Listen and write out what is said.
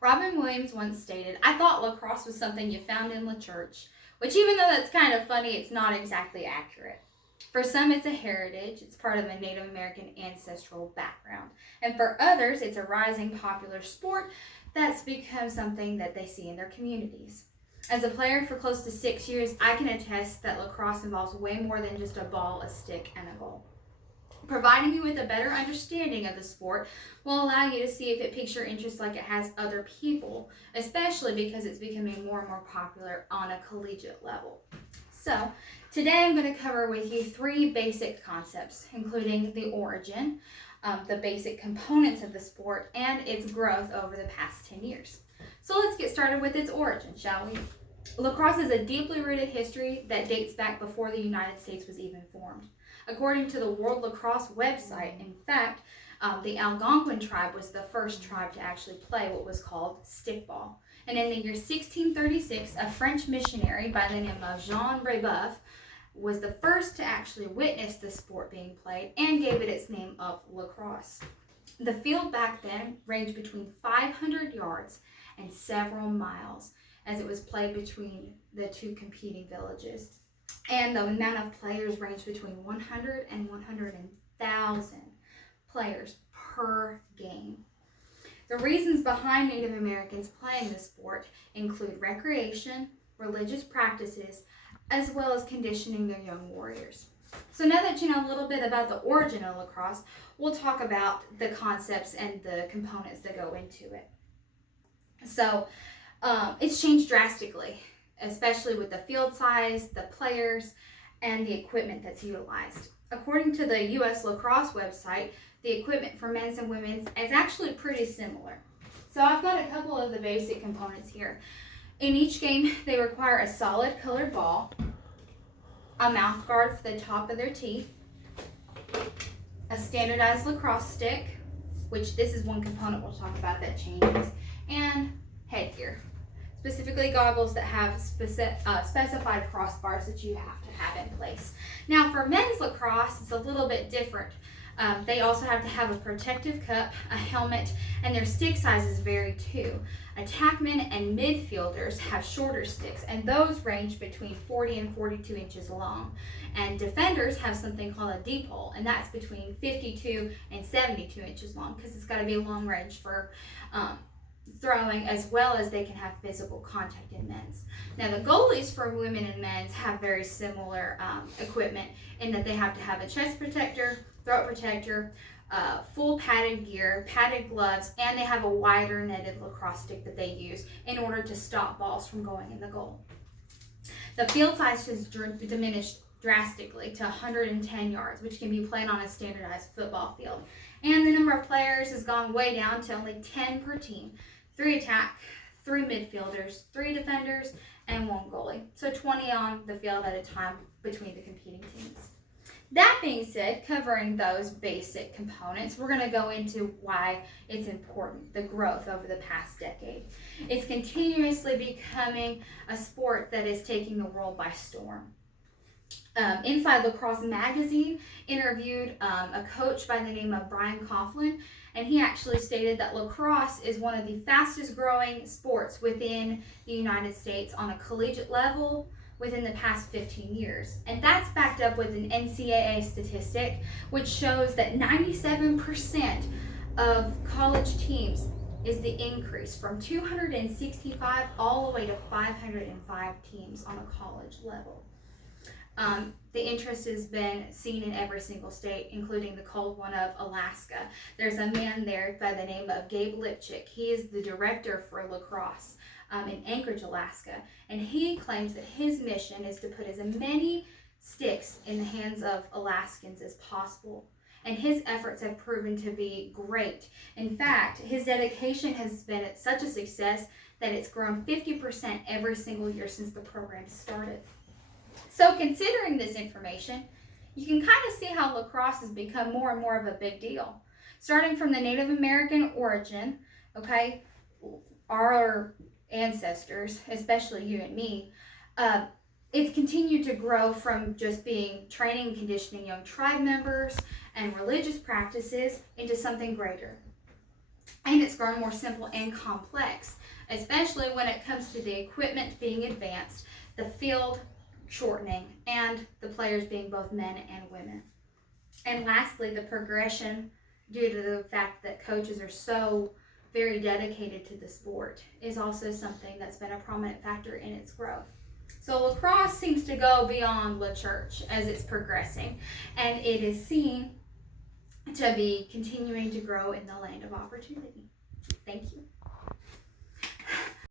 Robin Williams once stated, "I thought lacrosse was something you found in the church," which, even though that's kind of funny, it's not exactly accurate. For some, it's a heritage, it's part of a Native American ancestral background. And for others, it's a rising popular sport that's become something that they see in their communities. As a player for close to 6 years, I can attest that lacrosse involves way more than just a ball, a stick, and a goal. Providing you with a better understanding of the sport will allow you to see if it piques your interest like it has other people, especially because it's becoming more and more popular on a collegiate level. So, today I'm going to cover with you 3 basic concepts, including the origin, the basic components of the sport, and its growth over the past 10 years. So let's get started with its origin, shall we? Lacrosse is a deeply rooted history that dates back before the United States was even formed. According to the World Lacrosse website, in fact, the Algonquin tribe was the first tribe to actually play what was called stickball. And in the year 1636, a French missionary by the name of Jean Brebeuf was the first to actually witness the sport being played and gave it its name of lacrosse. The field back then ranged between 500 yards and several miles, as it was played between the 2 competing villages. And the amount of players ranged between 100 and 100,000 players per game. The reasons behind Native Americans playing the sport include recreation, religious practices, as well as conditioning their young warriors. So now that you know a little bit about the origin of lacrosse, we'll talk about the concepts and the components that go into it. So it's changed drastically, especially with the field size, the players, and the equipment that's utilized. According to the U.S. Lacrosse website, the equipment for men's and women's is actually pretty similar. So I've got a couple of the basic components here. In each game, they require a solid colored ball, a mouth guard for the top of their teeth, a standardized lacrosse stick, which this is one component we'll talk about that changes, and headgear. Specifically goggles that have specified crossbars that you have to have in place. Now for men's lacrosse, it's a little bit different. They also have to have a protective cup, a helmet, and their stick sizes vary too. Attackmen and midfielders have shorter sticks, and those range between 40 and 42 inches long. And defenders have something called a deep hole, and that's between 52 and 72 inches long, because it's got to be long range for throwing, as well as they can have physical contact in men's. Now the goalies for women and men's have very similar equipment in that they have to have a chest protector, throat protector, full padded gear, padded gloves, and they have a wider netted lacrosse stick that they use in order to stop balls from going in the goal. The field size has diminished drastically to 110 yards, which can be played on a standardized football field. And the number of players has gone way down to only 10 per team. 3 attack, 3 midfielders, 3 defenders, and 1 goalie. So 20 on the field at a time between the competing teams. That being said, covering those basic components, we're going to go into why it's important, the growth over the past decade. It's continuously becoming a sport that is taking the world by storm. Inside Lacrosse magazine interviewed a coach by the name of Brian Coughlin, and he actually stated that lacrosse is one of the fastest growing sports within the United States on a collegiate level within the past 15 years. And that's backed up with an NCAA statistic, which shows that 97% of college teams is the increase from 265 all the way to 505 teams on a college level. The interest has been seen in every single state, including the cold one of Alaska. There's a man there by the name of Gabe Lipchick. He is the director for lacrosse in Anchorage, Alaska, and he claims that his mission is to put as many sticks in the hands of Alaskans as possible. And his efforts have proven to be great. In fact, his dedication has been such a success that it's grown 50% every single year since the program started. So considering this information, you can kind of see how lacrosse has become more and more of a big deal. Starting from the Native American origin, okay, our ancestors, especially you and me, it's continued to grow from just being training and conditioning young tribe members and religious practices into something greater. and it's grown more simple and complex, especially when it comes to the equipment being advanced, the field shortening, and the players being both men and women. And lastly, the progression, due to the fact that coaches are so very dedicated to the sport, is also something that's been a prominent factor in its growth. So lacrosse seems to go beyond the church as it's progressing, and it is seen to be continuing to grow in the land of opportunity. Thank you.